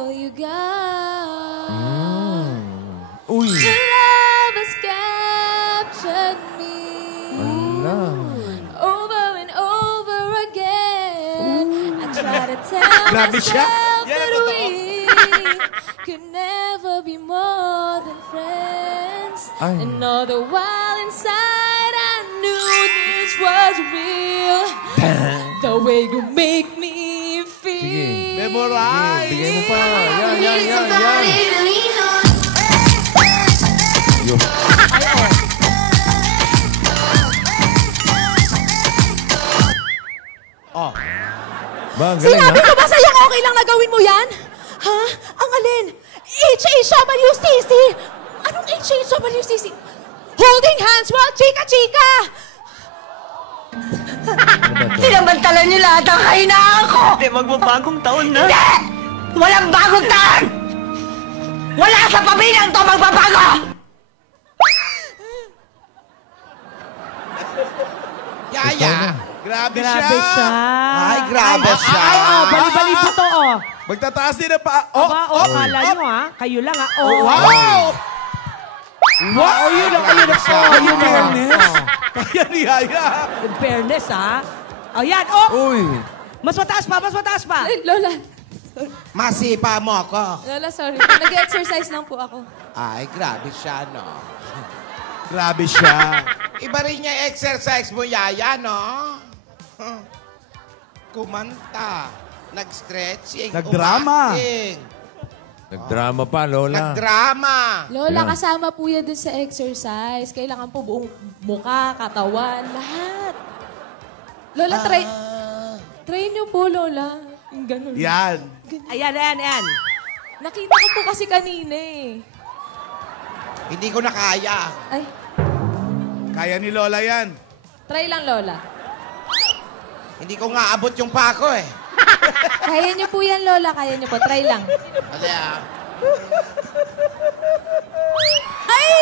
all you got. Uy. Your love has captured me. Over and over again. I try to tell myself that we could never be more than friends. And all the while inside I knew this was real. The way you make me feel. Memorize! Bigay mo pa. Yan. Oh. Ba, galing, Sinabi ha? ko ba sa'yo okay lang na gawin mo yan? Ha? Ang alin? HHWCC! Anong HHWCC? Holding hands while chika-chika! Sinamantala niyo lahat ang kahinaan ko! Hindi, magbabagong taon na. Hindi! Walang bagong taon! Wala sa pamilyang to magbabago! Yaya! Grabe siya! Ay, grabe siya. Bali-bali po to, oh. Magtataas din na pa. Akala nyo, ha? Kayo lang, ha? Wow! Wow! Yun ang kayo na po. In fairness. Kaya ni Yaya. In fairness, ha? O, yan, oh! Uy. Mas mataas pa, mas mataas pa. Ay, Lola. Masipa mo ako. Lola, sorry. Nag-exercise lang po ako. Ay, grabe siya, no? Grabe siya. Iba rin niya exercise mo, Yaya, no? Kumanta. Nag-stretching. Nagdrama. umating. Nagdrama pa, Lola. Nagdrama. Lola, Yeah. kasama po yan dun sa exercise. Kailangan po buong mukha, katawan, lahat. Lola, try niyo po, Lola. Yung ganun. Yan. Ayan. Nakita ko po kasi kanina eh. Hindi ko na kaya. Ay, Kaya ni Lola yan. try lang, Lola. Hindi ko nga abot yung pako, eh. Kaya niyo po yan, Lola. Kaya niyo po. Try lang. Kasi,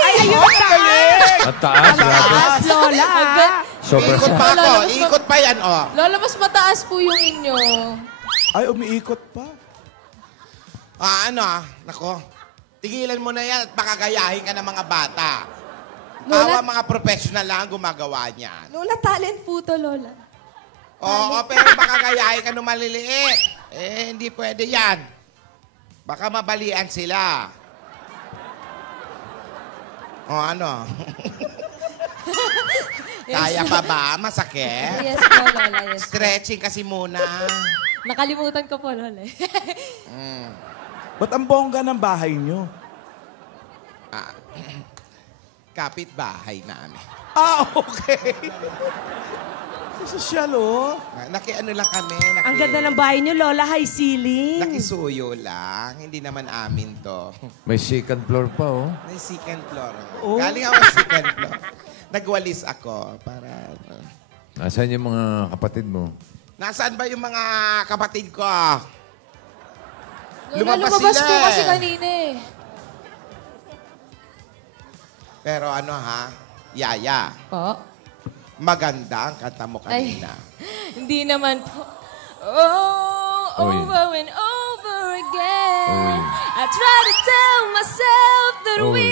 Ayun na! At taas, grabe. Taas, Lola, ha? Sobra ikot siya. pa ako. Lola, mas Ikot pa yan, oh. Lola, mas mataas po yung inyo. Ay, umiikot pa. Nako. Tigilan mo na yan at pakagayahin ka ng mga bata. Lola- Awa mga professional lang ang gumagawa niyan. Lola, talent po to, Lola. Oo, pero baka gayahin ka ng maliliit. Eh, hindi pwede yan. Baka mabalian sila. O ano? Kaya pa ba? Masakit? Yes po, Lola. Yes. Stretching kasi muna. Nakalimutan ko po, Lola. Ba't ang bongga ng bahay niyo? Kapit-bahay namin. Okay. Sosyal, oh. Nakiano lang kami. Ang ganda ng bahay niyo, Lola. High ceiling. Nakisuyo lang. Hindi naman amin to. May second floor pa, oh. May second floor. Oh. Galing ako sa second floor. Nagwalis ako para... Nasaan yung mga kapatid mo? Nasaan ba yung mga kapatid ko? Lola, lumabas sila po eh. kasi kanina eh. Pero ano ha? Yaya, Po? maganda ang kanta mo Ay, kanina. hindi naman po. Oh, Oy. over and over again. Oy. I try to tell myself that Oy. we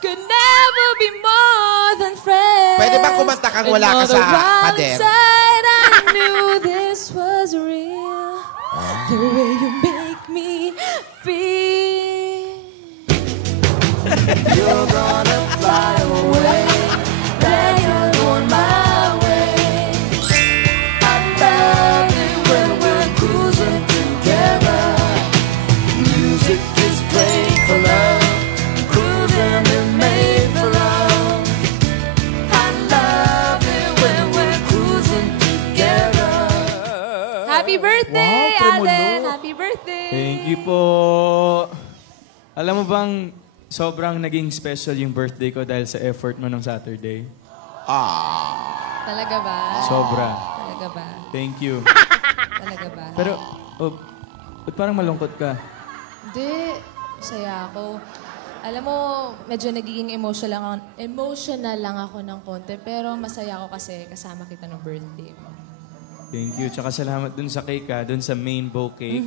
could never be more than friends. Pwede ba kumanta kang wala ka sa pader? Inside, I knew this was real. The way you make me feel. You're gonna fly away. Then you're going my way. I love it when we're cruising together. Music is played for love. Cruising is made for love. I love it when we're cruising together. Happy birthday, Wow, tremolo. Alden! Happy birthday! Thank you po. Alam mo bang sobrang naging special yung birthday ko dahil sa effort mo ng Saturday? Talaga ba? Sobra. Talaga ba? Thank you. Talaga ba? Pero, ba't parang malungkot ka? Hindi. Masaya ako. Alam mo, medyo nagiging emotional lang ako ng konti. Pero masaya ako kasi kasama kita ng birthday mo. Thank you. Tsaka salamat dun sa cake, dun sa main bow cake.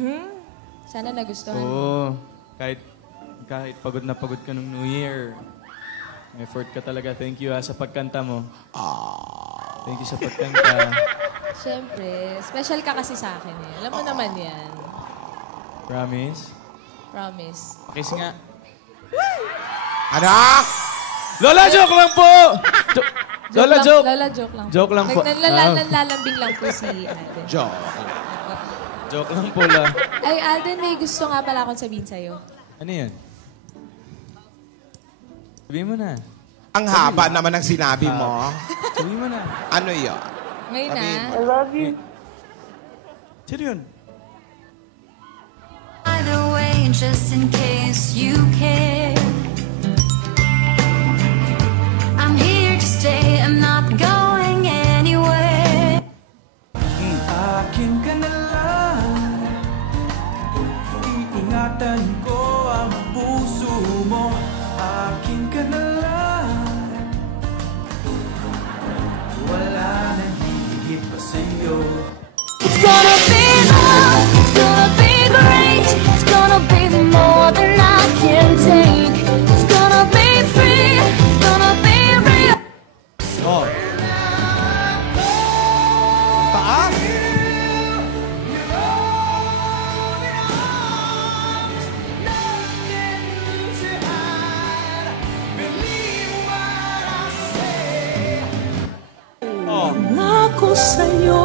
Sana nagustuhan. Oo. Kahit pagod na pagod ka nung New Year. Effort ka talaga. Thank you sa pagkanta mo. Thank you sa pagkanta. Siyempre, special ka kasi sa akin eh. Alam mo naman yan. Promise? Promise. Kiss nga. Ano? Lola, joke lang po! Lola, joke! Lola, joke lang. Joke lang po. Nanlalambing lang po si Alden. Joke. Joke lang po, la. Ay, Alden, may gusto nga pala akong sabihin sa'yo. Ano yan? Sabihin mo na. Ang haba naman ng sinabi mo. Sabihin mo na. Ano yun? Ngayon Sabihin na. mo. I love you. Sino yun? By the way, just in case you care, I'm here to stay, I'm not going anywhere. Akin ka na lang, iingatan ko ang puso mo. Akin ka na lang, wala nang higit pa sa'yo. It's gonna be love, it's gonna be great, it's gonna be more than I can take. It's gonna be free, it's gonna be real. Oh. Taas? Oh. Ako sa'yo,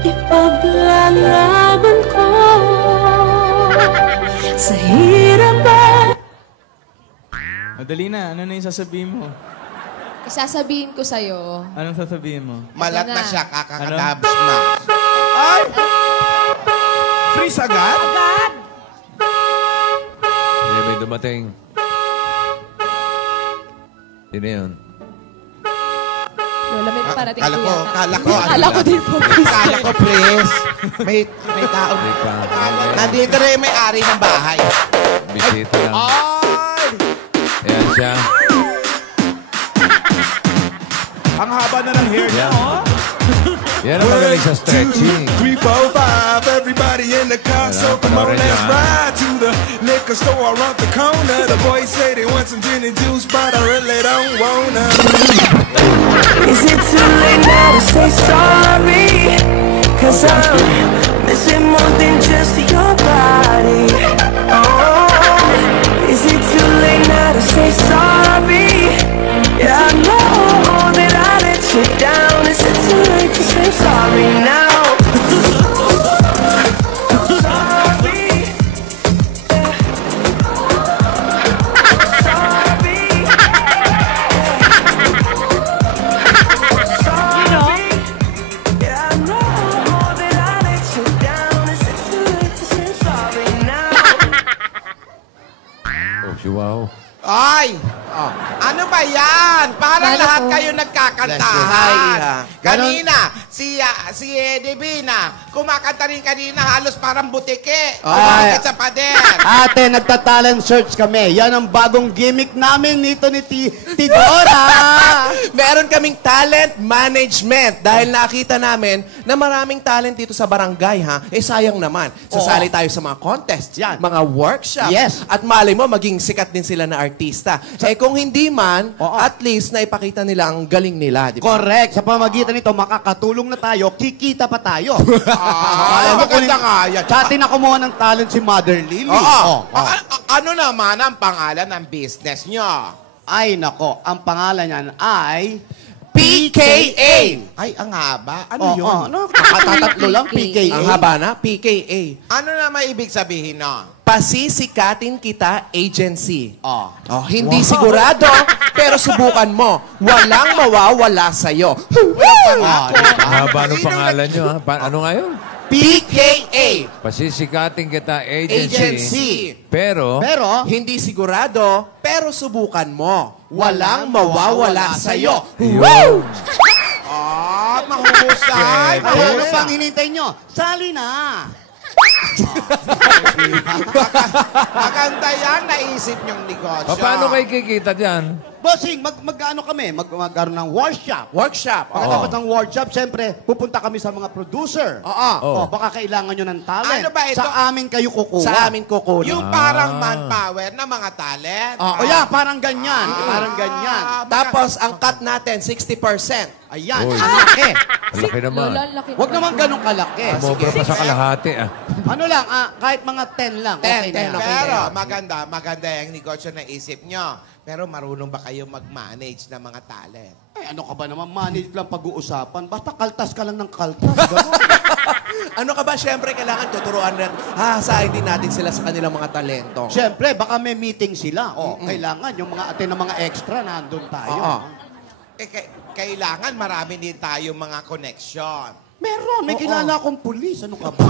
ipaglalaban ko sa hirap at Madali na. Ano na yung sasabihin mo? Isasabihin ko sa'yo. Anong sasabihin mo? Malat na siya, kakakadabs na. Ay! Freeze agad? Hindi, may dumating. Sino yun? Lola, may parating Kala po ko, yata. kala ko. Kala ko din po. Kala ko, please. May tao. Hindi pa. Nandito rin yung may-ari ng bahay. Bisita lang. Ay! Ayan siya. Ang haba na ng hair niya, oh. Yan ang magaling sa stretching. 3, 4, 5, everybody in the car, so come on, let's ride to the liquor store around the corner. The boys say they want some gin and juice, but I really don't wanna. Is it too late now to say sorry? Cause I'm missing more than just your body. Oh, is it too late now to say sorry? Yeah, I know that I let you down. Is it too late to say sorry now? Wow. Ay! Ano ba yan? Parang Lalo lahat po. kayo nagkakantahan. Hi, Iha. Kanina, si Divina, kumakanta rin kanina, halos parang butike. Kumakit sa pader. Ate, nagta-talent search kami. Yan ang bagong gimmick namin nito ni Tidora. Meron kaming talent management dahil nakita namin na maraming talent dito sa barangay, ha? Eh, sayang naman. Sasali tayo sa mga contests, Yan. mga workshops. Yes. At malay mo, maging sikat din sila na artista. Eh, kung hindi man, at least na ipakita nila ang galing nila, di ba? Correct. Sa pamagitan nito, makakatulong na tayo, kikita pa tayo. Maganda nga yan. Sa atin na kumuha ng talent si Mother Lily. Oo. Ano naman ang pangalan ng business nyo? Ay, nako. Ang pangalan niyan ay... PKA! Ay, ang haba. Ano yun? Ano? Katatatlo lang, PKA. Ang haba na, PKA. Ano naman ibig sabihin no? Pasisikatin kita agency. Hindi sigurado, pero subukan mo. Walang mawawala sa'yo. Haba ng pangalan nyo, ha? Ano nga yun? PKA. Pasisikatin kita Agency. Pero, Hindi sigurado, pero subukan mo. Walang mawawala sa'yo. Ayun. Mahusay. Ano pang hinintay nyo? Sali na! Maganda yan, naisip niyong negosyo. Paano kayo kikita dyan? Bossing, mag-ano kami? Magkaroon ng workshop. Workshop. Pagkatapos ng workshop, siyempre, pupunta kami sa mga producer. Oo. Baka kailangan nyo ng talent. Ano ba ito? Sa amin kayo kukuha. Sa amin kukunin. Yung parang manpower na mga talent. O yeah, parang ganyan. Parang ganyan. Tapos, ang cut natin, 60%. Ayan, Uy. ang laki. Laki naman. Lola, laki Huwag naman ganun kalaki. Mobra pa sa kalahati Ano lang, kahit mga 10 lang. 10, Okay na yan. Pero maganda yung negosyo na isip nyo. Pero marunong ba kayo mag-manage ng mga talent? Ay, ano ka ba naman, manage lang pag-uusapan. Basta kaltas ka lang ng kaltas. Ganun. Ano ka ba? Siyempre, kailangan tuturuan rin. Hahasahin din natin sila sa kanilang mga talento. Siyempre, baka may meeting sila. Kailangan, yung mga atin ng mga extra, nandun tayo. Kailangan marami din tayo mga connection. Meron, may kilala akong pulis. Ano ka ba?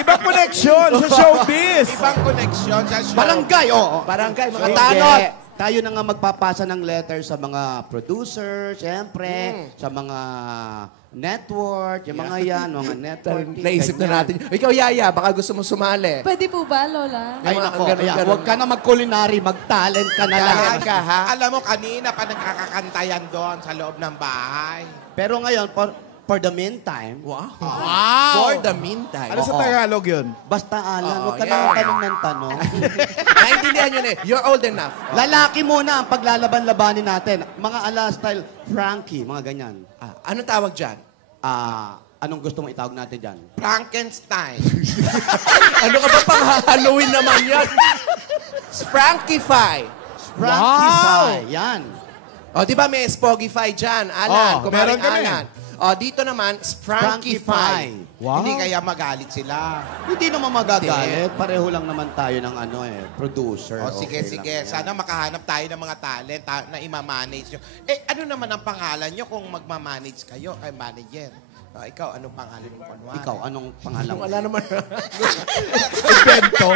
Ibang connection sa showbiz. Ibang connection sa show. Barangay, Barangay, mga Hindi. tanod. Tayo na nga magpapasa ng letter sa mga producer, siyempre, sa mga network, yung mga yan, mga network. Naisip na natin. Ikaw, Yaya, baka gusto mo sumali. Pwede po ba, Lola? Ay, Yung mga nako, ganun, ayan, ganun. huwag ka na mag-culinary, mag-talent ka na lang. Talent ka, ha? Alam mo, kanina pa nagkakakantayan doon sa loob ng bahay. Pero ngayon, for the meantime, Wow. Wow! For the meantime. Ano sa Tagalog yun? basta Alan, huwag ka yeah. nang tanong ng tanong. Naintindihan nyo na eh. You're old enough. Lalaki muna ang paglalaban-labanin natin. Mga ala style Frankie, mga ganyan. Anong tawag dyan? Anong gusto mong itawag natin dyan? Frankenstein. Ano ka ba pang Halloween naman yan? Sprankify. Frankify, yan. O, di ba may Spogify dyan? Alan, meron kumaring kami. Alan. O, dito naman, Sprankify. Wow. Hindi kaya magalit sila. Hindi naman magagalit. Pareho lang naman tayo ng producer. O sige, Okay sige. lang yan. Sana makahanap tayo ng mga talent na ima-manage nyo. Ano naman ang pangalan nyo kung magma-manage kayo kay manager? Ikaw, anong pangalan mo? Kunwari? Ikaw, anong pangalan mo? Wala naman. Bento.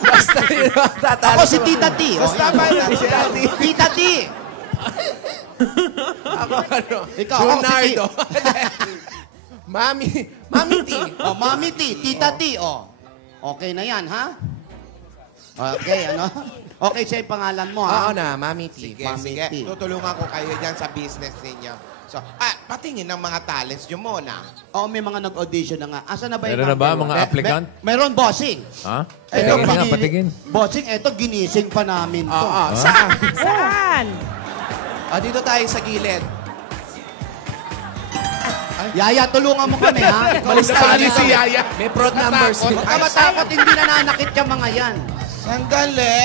Basta yun. Ako si Tita T. Basta ba na siya? Tita T. Ako ano? Ikaw, ako si Leonardo. Mami T. Mami T. Tita T. Okay na yan, ha? Okay, ano? Okay siya yung pangalan mo, ha? Oo na, Mami T. Sige, Mami sige. T. Tutulungan ko kayo dyan sa business ninyo. So, patingin ng mga talents nyo muna. May mga nag-audition na nga. Asa na ba yung Meron na ba number mga one? applicant? Meron, bossing. Ha? Eto, Patingin nga, patingin. Bossing, eto, ginising pa namin to. Saan? Saan? Dito tayo sa gilid. Yaya, tulungan mo kami, ha? Malis tayo Napali si Yaya. May prod numbers. Huwag ka matakot, hindi nananakit ka mga yan. Sandali!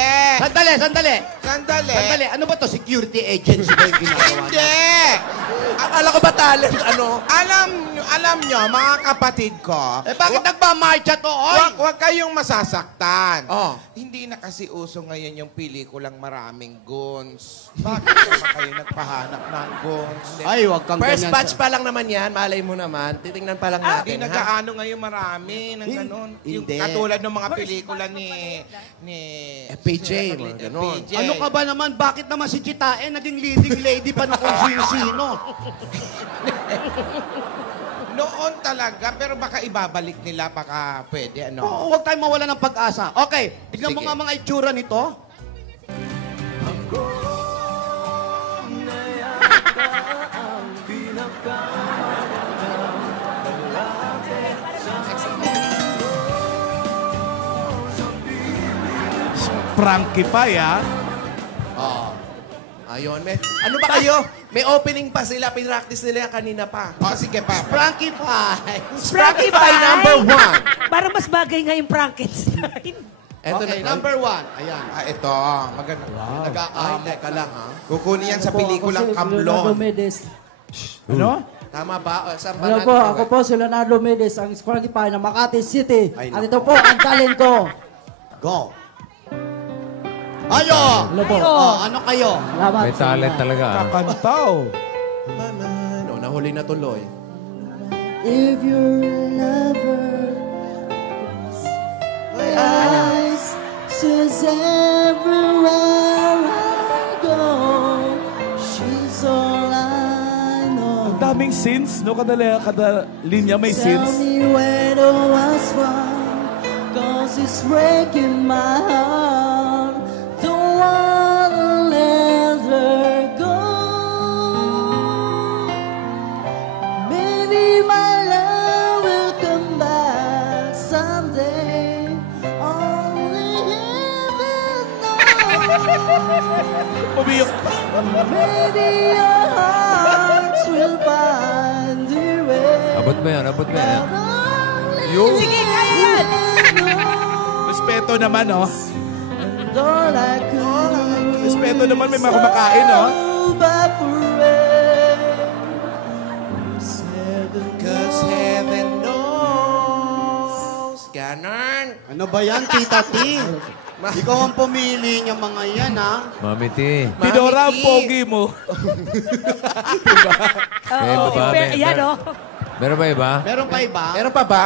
Sandali. Ano ba to? Security agency ba yung ginagawa niya? Hindi! Akala ko ba talent? Ano? Alam nyo, mga kapatid ko, Bakit nagmamarcha to, oy? Huwag kayong masasaktan. Oh. Hindi na kasi uso ngayon yung pelikulang maraming guns. Bakit naman kayo nagpahanap ng guns? Ay, huwag kang First ganyan. batch pa lang naman yan. Malay mo naman. Titingnan pa lang Hindi natin. ha? nag-aano ngayon marami ng ganun. Yung Hindi. katulad ng mga pelikula ni FPJ, mga ganun. FPJ. Ano ka ba naman? Bakit naman si Chitae naging leading lady pa na kung sino-sino? Noon talaga, pero baka ibabalik nila, baka pwede, ano? Oo, huwag tayong mawala ng pag-asa. Okay, tignan mo Sige. nga mga itsura nito. Frankify, ha? Ayun. Ano ba kayo? May opening pa sila. Pinractice nila yan kanina pa. Sige pa. Frankify. Sprankify number 1. Parang mas bagay nga yung Frankenstein. Eto Okay, na. number 1. Ayan. Ito, maganda. Ay, teka lang ha. Kukunin yan sa pelikulang Kamlon. Ano? Tama ba? Saan ba Hello natin po, gawin? ako po si Leonardo Medes, ang Sprankify ng Makati City. Ay, At ito po ang talent ko. Go. Ayo! Hello po. Ano kayo? Salamat. May talent talaga. Kakantaw. No, nahuli na tuloy. If you're a lover, my eyes sees everywhere I go. She's all I know. Ang dami daming scenes, no? Kada linya may Tell scenes. me when I was wrong, 'cause it's breaking my heart. Don't wanna let her go. Maybe my love will come back someday. Only heaven knows. Umiyok. Maybe your hearts will find their way. Abot mo yan, abot mo yan. Yung Sige, kaya yan! respeto naman, oh. And all I could do Respeto naman, may mga kumakain, oh. by parade. Cause heaven knows. Ganon. Ano ba yan, Tita T? Ikaw ang pumili niya mga yan, ha? Mami T. Tidora ang pogi mo. May iba ba? Yan, oh. Meron ba iba? Meron pa iba? Meron pa ba?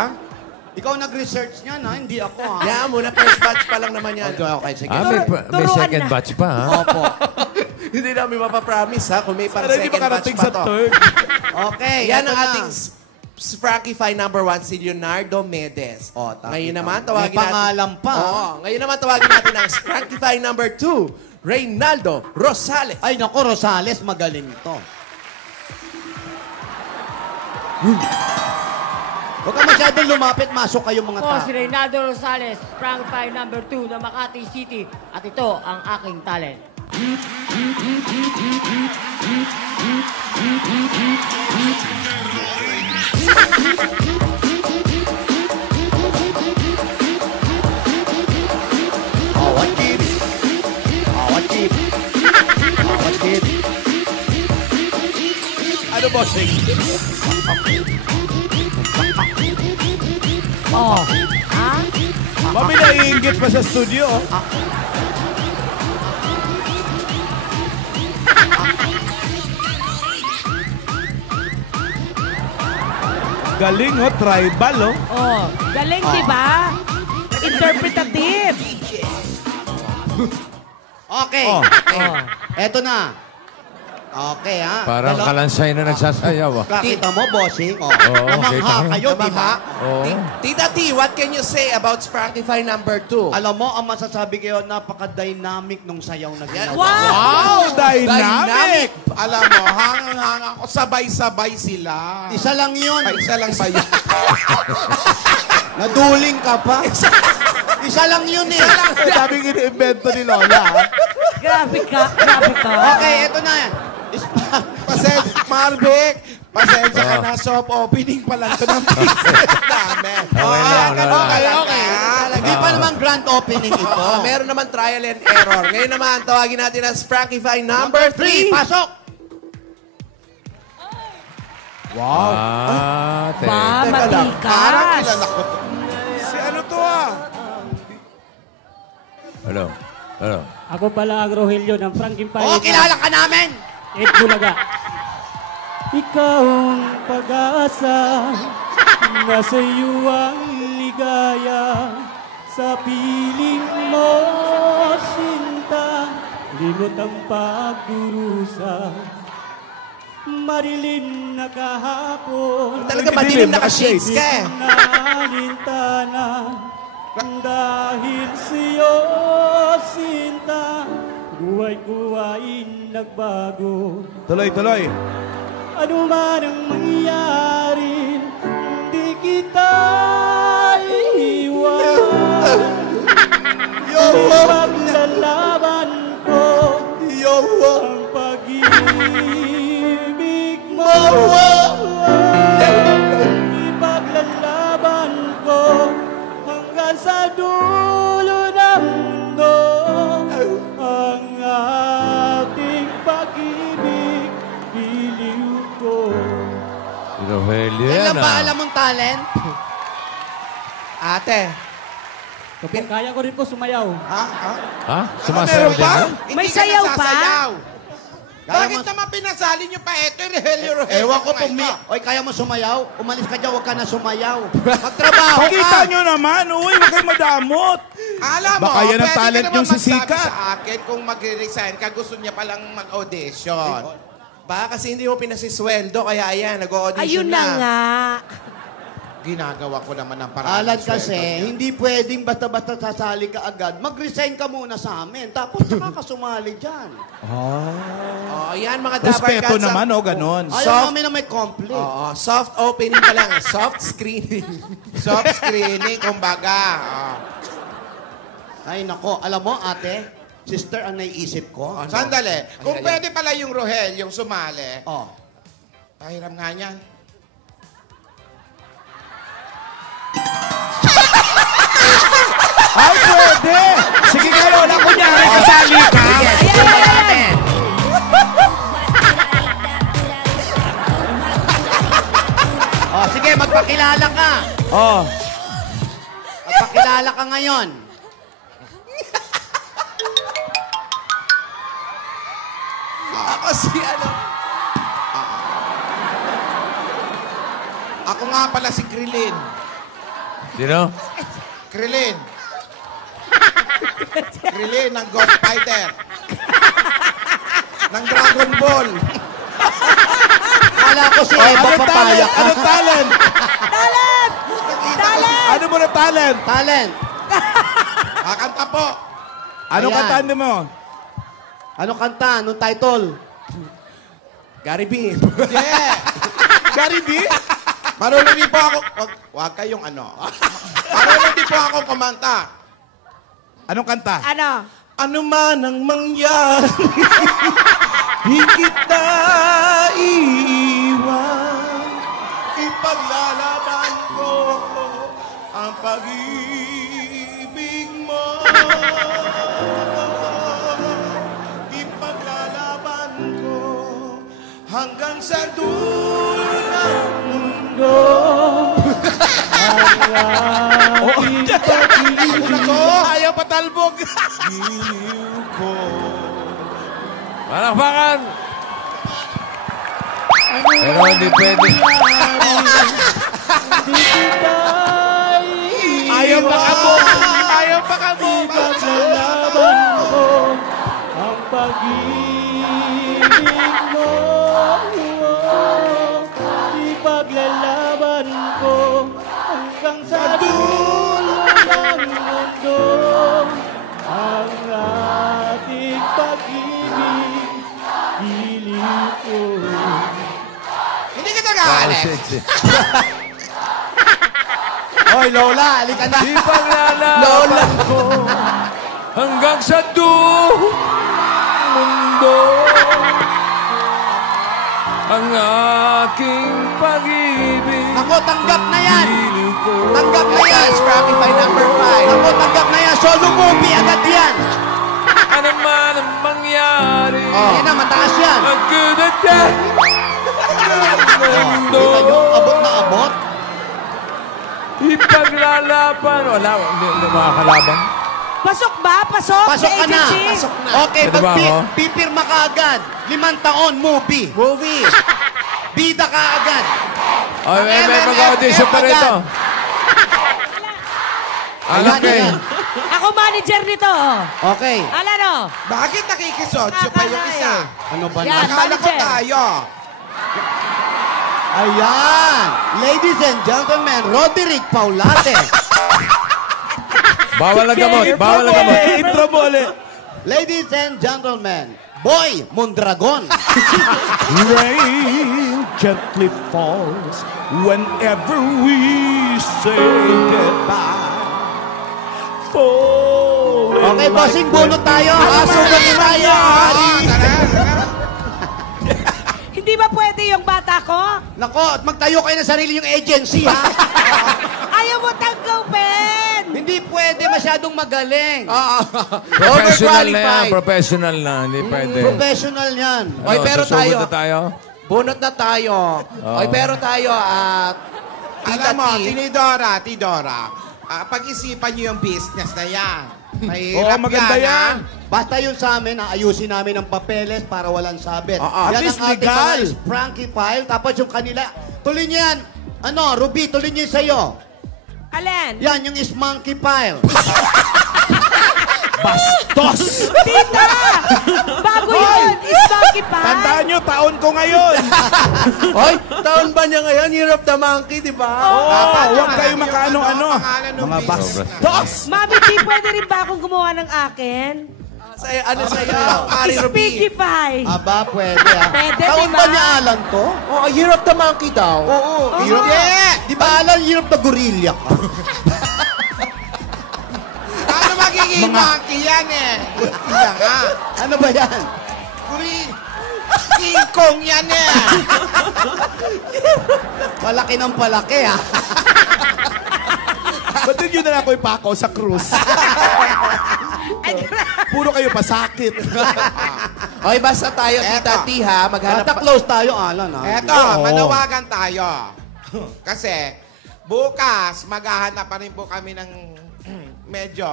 Ikaw nag-research niyan, ha? Hindi ako, ha? Yan muna, first batch pa lang naman yan. Okay, sige. May Turuan second na. batch pa, ha? Opo. Hindi namin mapapromise, ha? Kung may pang Sana hindi second batch makarating pa sa to. third. Okay, Yan eto ang na. ating Frankify number 1, si Leonardo Medes. Oh, tama. Ngayon naman, May tawagin natin... pangalan pa. Oo, ngayon naman, tawagin natin ang Frankify number 2, Reynaldo Rosales. Ay, naku, Rosales, magaling to. Huwag ka masyadong lumapit, masok kayo mga Ako tao. si Reynaldo Rosales, Frankify number 2 ng Makati City. At ito ang aking talent. Awat jeep. Awat jeep. Awat jeep. Ano, bossing? Oh. Ha? Mami, naiingit pa sa studio, oh. Galing, oh. Tribal, oh. Oh. Galing, di ba? Interpretative. Okay. Oh. Oh. Eto na. Okay, ha? Parang kalansay na nagsasayaw, ah. Kita mo, bossing? Oh. Oo, Namangha kita ko. kayo, di ba? Oo. Tita T, what can you say about Frankify number 2? Alam mo, ang masasabi kayo, napaka-dynamic nung sayaw na ginawa. Wow, dynamic! Alam mo, hangang-hang ako. Sabay-sabay sila. Isa lang yun. Ay, isa lang ba yun? Naduling ka pa. Isa lang yun, eh. Ang daming ini-invento ni Lola, ha? Grabe ka. Grabe ka. Okay, eto na yan. Pasensya ka na, soft opening pa lang ito ng business namin. Okay lang, Okay. Hindi pa naman grand opening ito. Meron naman trial and error. Ngayon naman, tawagin natin as Frankify number 3. Pasok! Wow. Ate. Ba, Parang matikas. kilala ko to. Si ano to, ah? Hello. Hello. Ako pala ang Rogelio ng Frankify. Oo, kilala ka namin! Ed Bulaga. Ikaw ang pag-asa, nasa iyo ang ligaya. Sa piling mo, sinta, limot ang pagdurusa. Marilim na kahapon, Talaga madilim naka-shades ka eh. nalintana. Dahil sa'yo, sinta, buhay-buhayin nagbago. Tuloy. Ano man ang mangyari, hindi kita iiwan. Ipaglalaban ko ang pag-ibig mo. Ipaglalaban ko hanggang sa dulo ng mundo ang ating pag-ibig. Biliw ko. Si Rogelio Kailan yan, ba ah. alam mong talent? Ate, Kaya ko rin po sumayaw. Ha? Sumasayaw din mo? May sayaw pa? Bakit naman pinasali niyo pa ito, Rogelio? Ewan ko pong Oy, kaya mo sumayaw? Umalis ka dyan, huwag ka na sumayaw. Magtrabaho Pakita ka! nyo naman, uy, huwag kayong madamot. Alam mo, Baka yan ang pwede talent ka yung naman magsabi sisikat. sa akin kung mag-resign ka, gusto niya palang mag-audition. Pa, kasi hindi mo pinasisweldo, kaya ayan, nag-audition Ayun na nga. Ginagawa ko naman ng paraan. Alan ng sweldo kasi, niya. hindi pwedeng basta-basta sasali ka agad. Mag-resign ka muna sa amin, tapos saka ka sumali dyan. Oh, ayan mga Dabar Respeto Cats. naman, ganon. Ayaw namin na may conflict. Oo, soft opening pa lang. Soft screening. Soft screening, kumbaga. Ay, nako. Alam mo, ate, sister, ang naiisip ko. Sandali. Kung Ayan. pwede pala yung Rohel, yung sumali, Oh. pahiram nga niyan. Ay, pwede! Sige nga, Lola, kunyari, kasali ka. Oh, sige, magpakilala ka. Oh. Magpakilala ka ngayon. Ako si ano. Ako nga pala si Krilin. Sino? Krilin. Krilin ng Ghost Fighter. ng Dragon Ball. Kala ko si Eva Papaya. Anong talent? Talent! Talent! Ano mo na talent? Talent. Kakanta po. Anong Ayan. kantaan mo? Anong kanta? Anong title? Gary B. Yeah. Gary B? Marunong din po ako. Wag kayong ano. Marunong din po ako kumanta. Anong kanta? Ano? Ano man ang mangyari, di kita iiwan. Ipaglalaban ko ang pag-ibig mo. Ipaglalaban ko hanggang sa dulo ng mundo. Ayaw patalbog. Palakpakan! Pero hindi pwede. Ayaw pa ka mo. Ayaw pa ka mo. Paglalaban ko ang pag-ibig mo. Ipaglalaban ko hanggang sa dulo ng mundo. Ang ating pag-ibig, piling ko. Hindi ka nag-aalis. Hoy, Lola, alika na. Di paglalaban ko hanggang sa mundo. Ang aking pag-ibig. Ako, tanggap na yan. piling ko. Tanggap na yan. Scrappify number 5. Ako, tanggap na yan. Solo movie, agad yan. Ano man ang mangyari. Yan na, mataas yan. Magkudatan ng mundo. Kita nyo, abot na abot. Ipaglalaban. Wala, hindi makakalaban. Pasok ba? Pasok? Pasok ka na. agency? Pasok na. Okay, Pwede ba ako? pipirma ka agad. 5 taon, movie. Movie. Bida ka agad. Ay, may MMFF mag-audition pa rito. agad. Alam Ayan, kayo. ayan. Ako manager nito. Oh. Okay. Alan o. Bakit nakikisotso pa yung isa? Ano ba Yan. na? Akala ko manager. tayo. Ayan. Ladies and gentlemen, Roderick Paulate. Bawal ang gamot. Bawal ang gamot. Intro mo ulit. Ladies and gentlemen, Boy Mondragon. Rain gently falls whenever we say goodbye. Okay, bossing, bunot tayo. Asugan tayo. Hindi ba pwede yung bata ko? Nako, at magtayo kayo ng sarili yung agency, ha? Ayaw mo tanggapin! Hindi pwede, masyadong magaling. Professional na yan. Professional na. Hindi pwede. Professional yan. Oy, pero susugod tayo. na tayo. Bunot na tayo. Oy, pero tayo, Tita Alam mo, T. Tidora, pag-isipan niyo yung business na yan. Oo, Mahirap maganda yan. Basta yun sa amin, ayusin namin ang papeles para walang sabit. At Yan least ang ating legal. mga Frankie file. Tapos yung kanila, tuloy niyo yan. Ano, Ruby, tuloy niyo sa'yo. Alan? Yan, yung is monkey file. Bastos! Tita! Bago yun! Smoky Pie! Tandaan nyo, taon ko ngayon! Hoy, taon ba niya ngayon? Year of the Monkey, di ba? Huwag kayo makaano-ano. Mga bastos! Mami, di pwede rin ba akong gumawa ng akin? Ano sa'yo? Ari Ruby. Smoky Pie! Aba, pwede ah. Pwede, Taon diba? ba niya Alan to? Oh, Year of the Monkey daw. Oo. Di ba Alan, Year of the Gorilla ka? Ano magiging monkey yan eh? Yan nga. Ano ba yan? King Kong yan eh. Palaki ng palaki ah. Ba't yun na lang ako ipako sa cruise? Puro kayo pasakit. Okay, basta tayo, Tita T, ha? Maghanap Basta close tayo, Alan ha. Eto, manawagan tayo. Kasi, bukas, maghahanap pa rin po kami ng medyo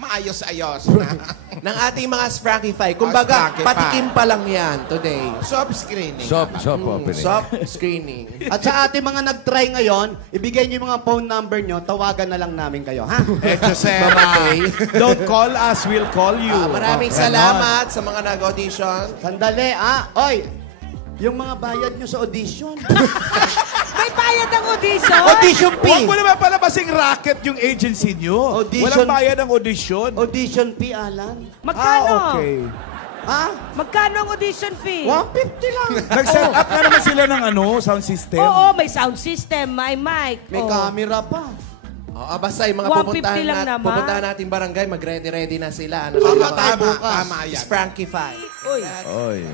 maayos-ayos na. ng ating mga Sprankify. Kumbaga, Sprankify. patikim pa lang yan today. Soft screening. Soft opening. Soft screening. At sa ating mga nag-try ngayon, ibigay niyo yung mga phone number nyo, tawagan na lang namin kayo, ha? Joseph, don't call us, we'll call you. Maraming salamat sa mga nag-audition. Sandali, Oy, yung mga bayad nyo sa audition. May bayad ang audition? Audition fee. Huwag mo naman palabasing racket yung agency nyo. Audition. Walang bayad ang audition. Audition fee, Alan. Magkano? Okay. Ha? Magkano ang audition fee? 150 lang. Nag-set up na naman sila ng sound system. Oo, may sound system, may mic. May camera pa. Basta yung mga 150 lang naman. pupuntahan nating barangay, mag-ready-ready na sila. Tama yan. Sprankify. Uy, Oy.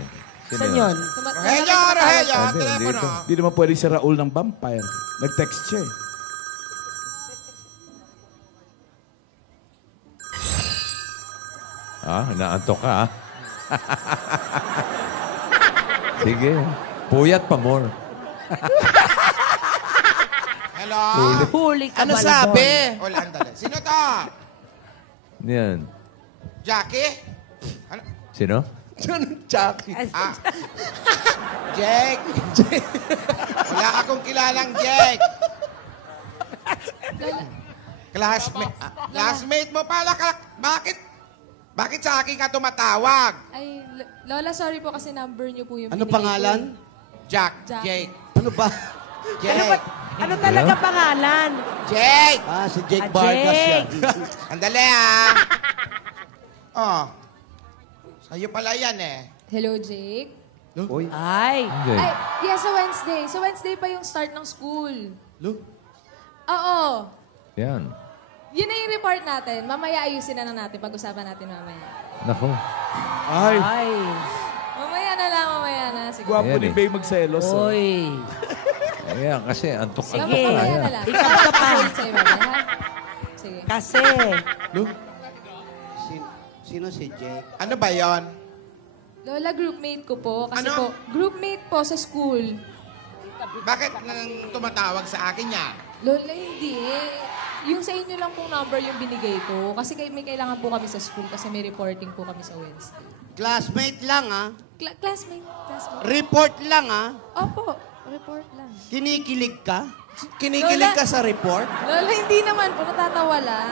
saan yun? Rogelio, telepono. Hindi naman pwede si Raul ng vampire. Nag-text siya eh. Naantok ka, ah. Sige. Puyat pa more. Hello? Huli ka Ano ba, sabi? Hola, andale. Sino to? Yan. Jackie? Ano? Sino? Jackie. Jake. Wala akong kilalang Jake. Classmate mo pala. Bakit sa akin ka tumatawag? Ay, Lola, sorry po kasi number niyo po yung Ano binigay ko pangalan? Jack. Jack. Jake. Ano ba? Jake. Ano talaga pangalan? Jake! Si Jake Vargas yan. Andali Oh. Sa'yo pala yan eh. Hello, Jake. Uy. Ay. Ay, yeah, sa Wednesday. Sa Wednesday pa yung start ng school. Oo. Yan. Yun na yung report natin. Mamaya ayusin na lang natin. Pag-usapan natin mamaya. Nako. Ay. Mamaya na lang, mamaya na. Sige. Gwapo Ayan ni eh. Bay magselos. Uy. Ayan, kasi antok ka Sige. pa. Mamaya Ayan. na lang. Ikaw ka pa. Hold sa'yo, mamaya, ha? Sige. Kasi. Sino si Jake? Ano ba yon? Lola, groupmate ko po. Kasi Ano? po, groupmate po sa school. Bakit nang tumatawag sa akin yan? Lola, hindi. Yung sa inyo lang pong number yung binigay ko. Kasi may kailangan po kami sa school kasi may reporting po kami sa Wednesday. Classmate lang, Classmate. Report lang, Opo, report lang. Kinikilig ka? Kinikilig ka sa report? Lola, hindi naman po. Natatawa lang.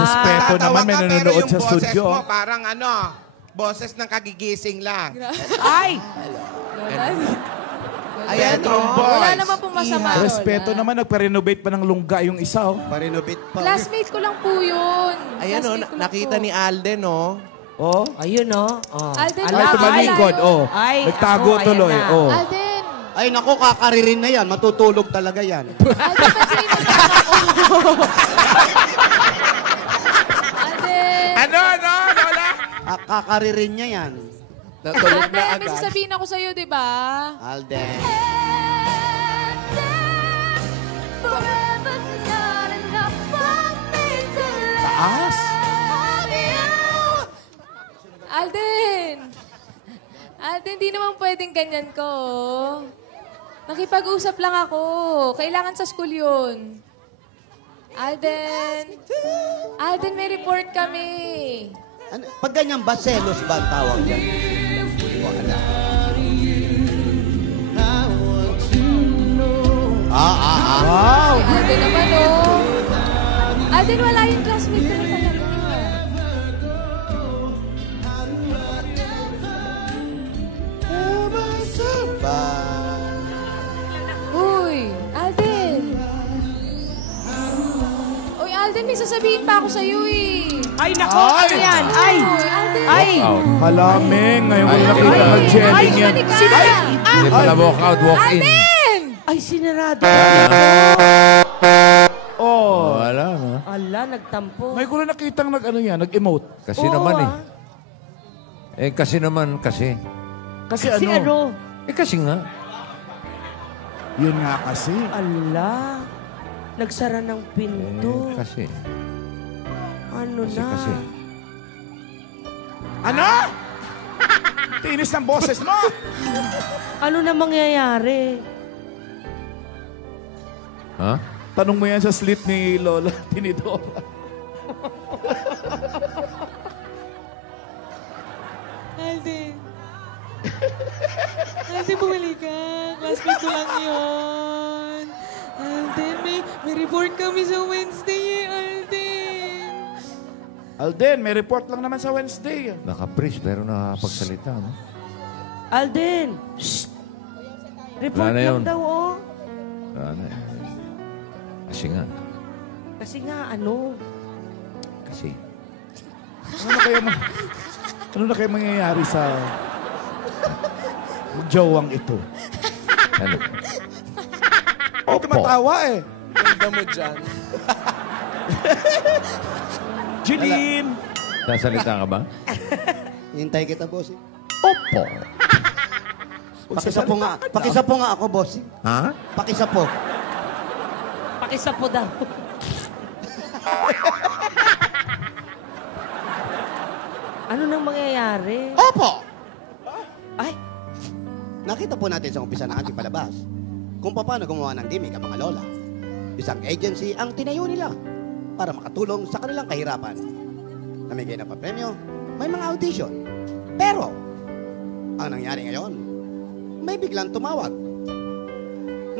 Respeto naman, may Tatawa ka, nanonood pero sa yung studio. boses mo parang boses ng kagigising lang. Ay! Lola, Ayan, wala naman po masama, Lola. Respeto naman, nagpa-renovate pa ng lungga yung isa. Pa-renovate pa. Classmate ko lang po yun. Ayan, Classmate ko lang nakita po. ni Alden, Oh. Ayun, no? Alden, Ay, tumalikod. Oh. Ay, Nagtago ako, tuloy. ayan na. Oh. Alden. Ay, naku, kakaririn na yan. Matutulog talaga yan. Alden, pansinin mo lang ako. Alden. Ano, Lola? Kakaririn niya yan. Natulog na Alden, may agad. sasabihin ako sa'yo, di ba? Alden. Forever's not enough for me to Taas. love you. Alden! Alden, di naman pwedeng ganyan ko. Nakipag-usap lang ako. Kailangan sa school yun. Alden! Alden, may report kami. Ano, pag ganyan ba, selos ba ang tawag yan? Wow. Ay, Alden naman, oh. Alden, wala yung classmate ko na talaga. may sasabihin pa ako sa'yo eh. Ay, nako! Ano yan? Ay! Ay! Halaming, ngayon ko Ay, nakita ay, ng jelly Ay, niyan. manika! Hindi pala walk out, walk in. Alden! Ay, sinarado. Oh. Wala na. Ala, nagtampo. Ngayon ko lang nakitang nag-emote. Kasi Oo, naman ah. kasi naman kasi. Kasi Si ano? Kasi nga. Yun nga kasi. Ala, nagsara ng pinto. Kasi. Ano na? Kasi. Ano? Tinis ng boses mo. Ano na mangyayari? Ha? Tanong mo yan sa slit ni Lola Tinidora. Alden. Alden, bumalik ka. Classmate ko lang yun. Alden, may report kami sa Wednesday eh, Alden. Alden, may report lang naman sa Wednesday. Naka-freeze pero nakakapagsalita, no? Alden! Shh! Report Wala na lang yun. daw, oh. Ano eh. Kasi nga. Kasi nga, ano? Kasi. Ano na kaya mangyayari sa jowang ito? Ano? Ay, tumatawa eh. Ganda mo dyan. Jeline! Sasalita ka ba? Hintay kita, bossing. Opo. Pakisapo nga. Pakisapo nga ako, bossing. Ha? Pakisapo. Pakisapo daw. Ano nang mangyayari? Opo! Ay! Nakita po natin sa umpisa ng ating palabas kung paano gumawa ng gimmick ang mga lola. Isang agency ang tinayo nila para makatulong sa kanilang kahirapan. Namigay na pa premyo, may mga audition. Pero, ang nangyari ngayon, may biglang tumawag.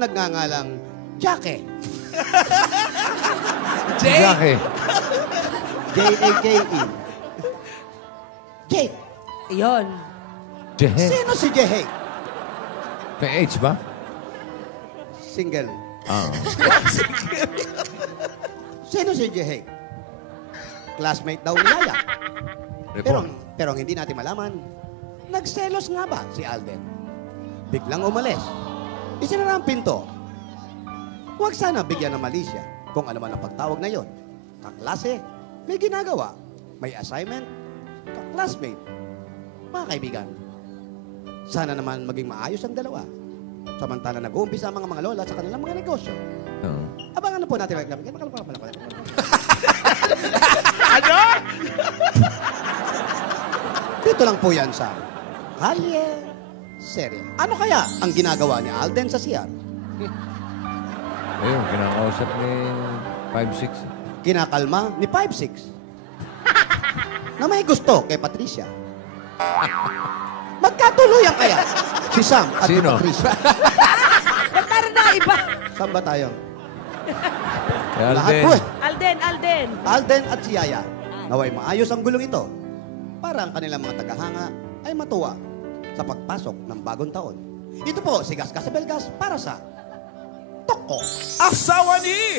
Nagngangalang Jackie. Jackie. J-A-K-E. Jake. Iyon. Jehe. Sino si Jake? May H ba? Single. Ah. Sino si Jake? Classmate daw ni Yaya. Pero ang hindi natin malaman, nagselos nga ba si Alden? Biglang umalis. Isinara ang pinto. Huwag sana bigyan ng mali siya kung ano man ang pagtawag na yon. Kaklase, may ginagawa. May assignment, kaklasmate. Mga kaibigan, sana naman maging maayos ang dalawa. Samantala nag-uumpisa ang mga lola sa kanilang mga negosyo. Abangan na po natin. Ano? Dito lang po yan sa Kalye Serye. Ano kaya ang ginagawa ni Alden sa CR? Ayun, kinakausap ni 5'6". Kinakalma ni 5'6". Na may gusto kay Patricia. Magkatuluyan kaya si Sam at si Sino? Patricia. Ba't tara na iba? Saan ba tayo? Alden. Lahat po eh. Alden. Alden at si Yaya. Naway maayos ang gulong ito para ang kanilang mga tagahanga ay matuwa sa pagpasok ng bagong taon. Ito po si Gas Casabelgas para sa Toko. Asawa ni